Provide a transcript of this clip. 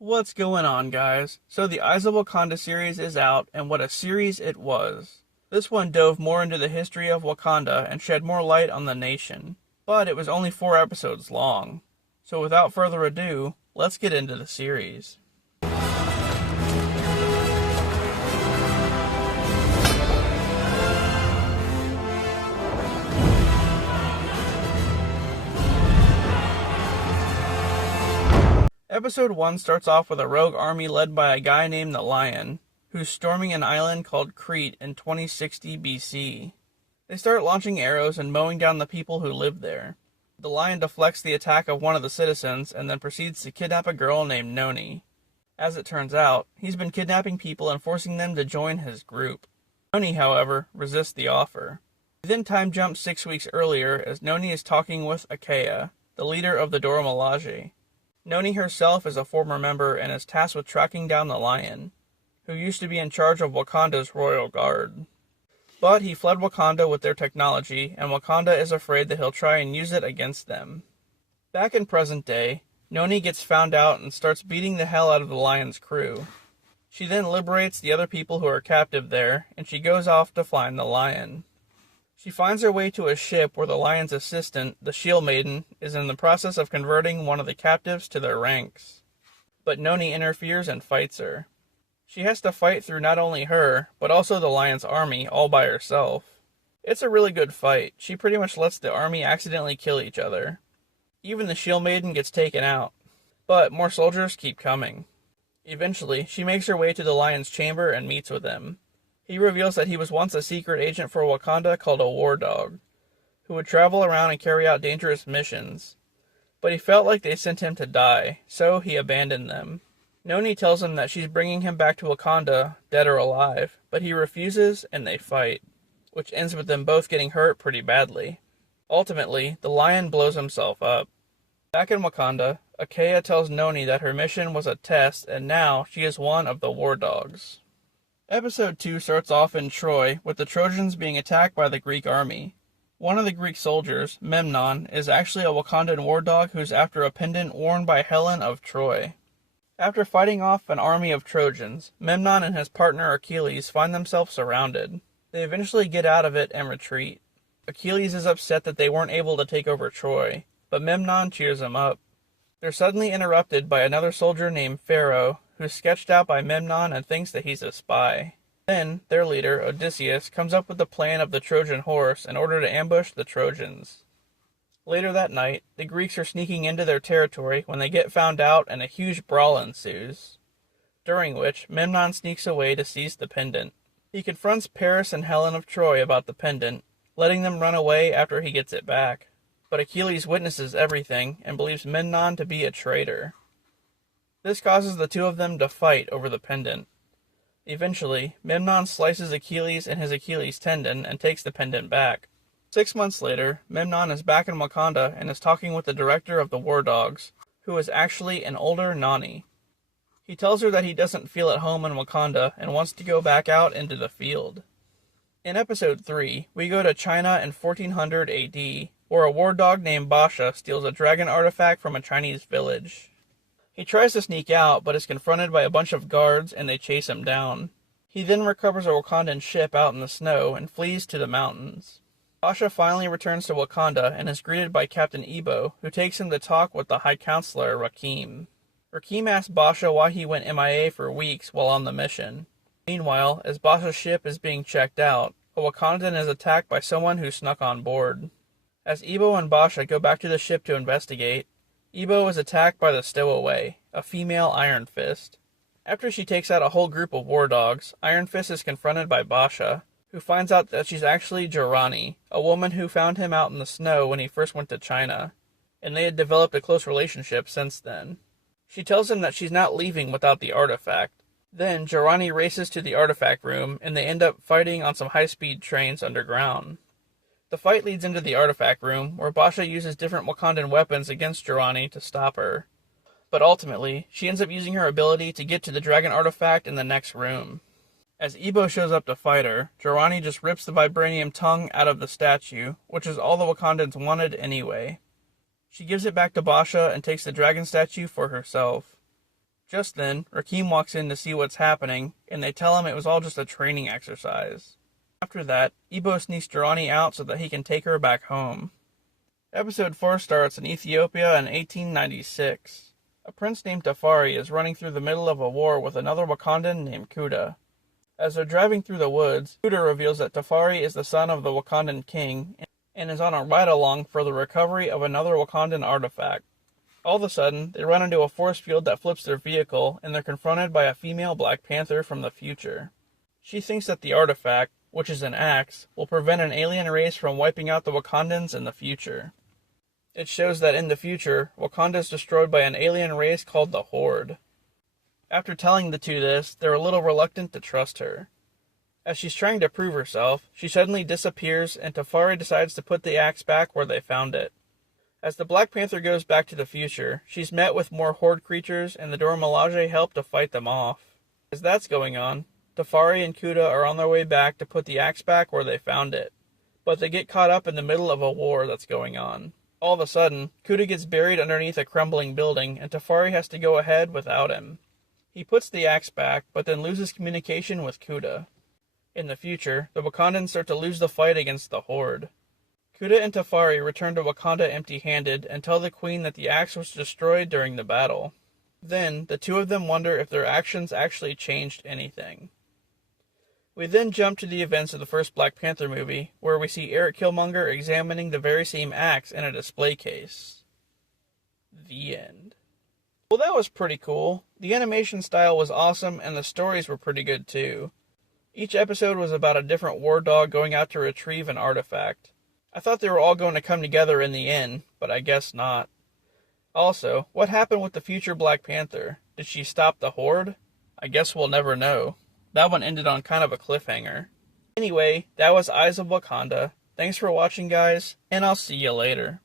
What's going on, guys? So the Eyes of Wakanda series is out, and what a series it was. This one dove more into the history of Wakanda and shed more light on the nation, but it was only 4 episodes long. So without further ado, let's get into the series. Episode 1 starts off with a rogue army led by a guy named the Lion, who's storming an island called Crete in 2060 BC. They start launching arrows and mowing down the people who live there. The Lion deflects the attack of one of the citizens and then proceeds to kidnap a girl named Noni. As it turns out, he's been kidnapping people and forcing them to join his group. Noni, however, resists the offer. We then time jump 6 weeks earlier as Noni is talking with Akea, the leader of the Dora Milaje. Noni herself is a former member and is tasked with tracking down the Lion, who used to be in charge of Wakanda's royal guard. But he fled Wakanda with their technology, and Wakanda is afraid that he'll try and use it against them. Back in present day, Noni gets found out and starts beating the hell out of the Lion's crew. She then liberates the other people who are captive there, and she goes off to find the Lion. She finds her way to a ship where the Lion's assistant, the Shield Maiden, is in the process of converting one of the captives to their ranks. But Noni interferes and fights her. She has to fight through not only her, but also the Lion's army all by herself. It's a really good fight. She pretty much lets the army accidentally kill each other. Even the Shield Maiden gets taken out. But more soldiers keep coming. Eventually, she makes her way to the Lion's chamber and meets with him. He reveals that he was once a secret agent for Wakanda called a war dog, who would travel around and carry out dangerous missions. But he felt like they sent him to die, so he abandoned them. Noni tells him that she's bringing him back to Wakanda, dead or alive, but he refuses and they fight, which ends with them both getting hurt pretty badly. Ultimately, the Lion blows himself up. Back in Wakanda, Akea tells Noni that her mission was a test and now she is one of the war dogs. Episode 2 starts off in Troy, with the Trojans being attacked by the Greek army. One of the Greek soldiers, Memnon, is actually a Wakandan war dog who's after a pendant worn by Helen of Troy. After fighting off an army of Trojans, Memnon and his partner Achilles find themselves surrounded. They eventually get out of it and retreat. Achilles is upset that they weren't able to take over Troy, but Memnon cheers him up. They're suddenly interrupted by another soldier named Pharaoh, who's sketched out by Memnon and thinks that he's a spy. Then, their leader, Odysseus, comes up with the plan of the Trojan horse in order to ambush the Trojans. Later that night, the Greeks are sneaking into their territory when they get found out and a huge brawl ensues, during which Memnon sneaks away to seize the pendant. He confronts Paris and Helen of Troy about the pendant, letting them run away after he gets it back. But Achilles witnesses everything and believes Memnon to be a traitor. This causes the two of them to fight over the pendant. Eventually, Memnon slices Achilles and his Achilles tendon and takes the pendant back. 6 months later, Memnon is back in Wakanda and is talking with the director of the War Dogs, who is actually an older Nani. He tells her that he doesn't feel at home in Wakanda and wants to go back out into the field. In episode 3, we go to China in 1400 AD, where a war dog named Basha steals a dragon artifact from a Chinese village. He tries to sneak out, but is confronted by a bunch of guards and they chase him down. He then recovers a Wakandan ship out in the snow and flees to the mountains. Basha finally returns to Wakanda and is greeted by Captain Ebo, who takes him to talk with the High Counselor, Rakim. Rakim asks Basha why he went MIA for weeks while on the mission. Meanwhile, as Basha's ship is being checked out, a Wakandan is attacked by someone who snuck on board. As Ebo and Basha go back to the ship to investigate, Ebo is attacked by the Stowaway, a female Iron Fist. After she takes out a whole group of war dogs, Iron Fist is confronted by Basha, who finds out that she's actually Jorani, a woman who found him out in the snow when he first went to China, and they had developed a close relationship since then. She tells him that she's not leaving without the artifact. Then Jorani races to the artifact room, and they end up fighting on some high-speed trains underground. The fight leads into the artifact room, where Basha uses different Wakandan weapons against Jorani to stop her. But ultimately, she ends up using her ability to get to the dragon artifact in the next room. As Ebo shows up to fight her, Jorani just rips the Vibranium tongue out of the statue, which is all the Wakandans wanted anyway. She gives it back to Basha and takes the dragon statue for herself. Just then, Rakim walks in to see what's happening, and they tell him it was all just a training exercise. After that, Ebo sneaks Durrani out so that he can take her back home. Episode 4 starts in Ethiopia in 1896. A prince named Tafari is running through the middle of a war with another Wakandan named Kuda. As they're driving through the woods, Kuda reveals that Tafari is the son of the Wakandan king and is on a ride-along for the recovery of another Wakandan artifact. All of a sudden, they run into a force field that flips their vehicle, and they're confronted by a female Black Panther from the future. She thinks that the artifact, which is an axe, will prevent an alien race from wiping out the Wakandans in the future. It shows that in the future, Wakanda is destroyed by an alien race called the Horde. After telling the two this, they're a little reluctant to trust her. As she's trying to prove herself, she suddenly disappears and Tafari decides to put the axe back where they found it. As the Black Panther goes back to the future, she's met with more Horde creatures and the Dora Milaje help to fight them off. As that's going on, Tafari and Kuda are on their way back to put the axe back where they found it, but they get caught up in the middle of a war that's going on. All of a sudden, Kuda gets buried underneath a crumbling building and Tafari has to go ahead without him. He puts the axe back, but then loses communication with Kuda. In the future, the Wakandans start to lose the fight against the Horde. Kuda and Tafari return to Wakanda empty-handed and tell the Queen that the axe was destroyed during the battle. Then, the two of them wonder if their actions actually changed anything. We then jump to the events of the first Black Panther movie, where we see Eric Killmonger examining the very same axe in a display case. The end. Well, that was pretty cool. The animation style was awesome, and the stories were pretty good too. Each episode was about a different war dog going out to retrieve an artifact. I thought they were all going to come together in the end, but I guess not. Also, what happened with the future Black Panther? Did she stop the Horde? I guess we'll never know. That one ended on kind of a cliffhanger. Anyway, that was Eyes of Wakanda. Thanks for watching, guys, and I'll see you later.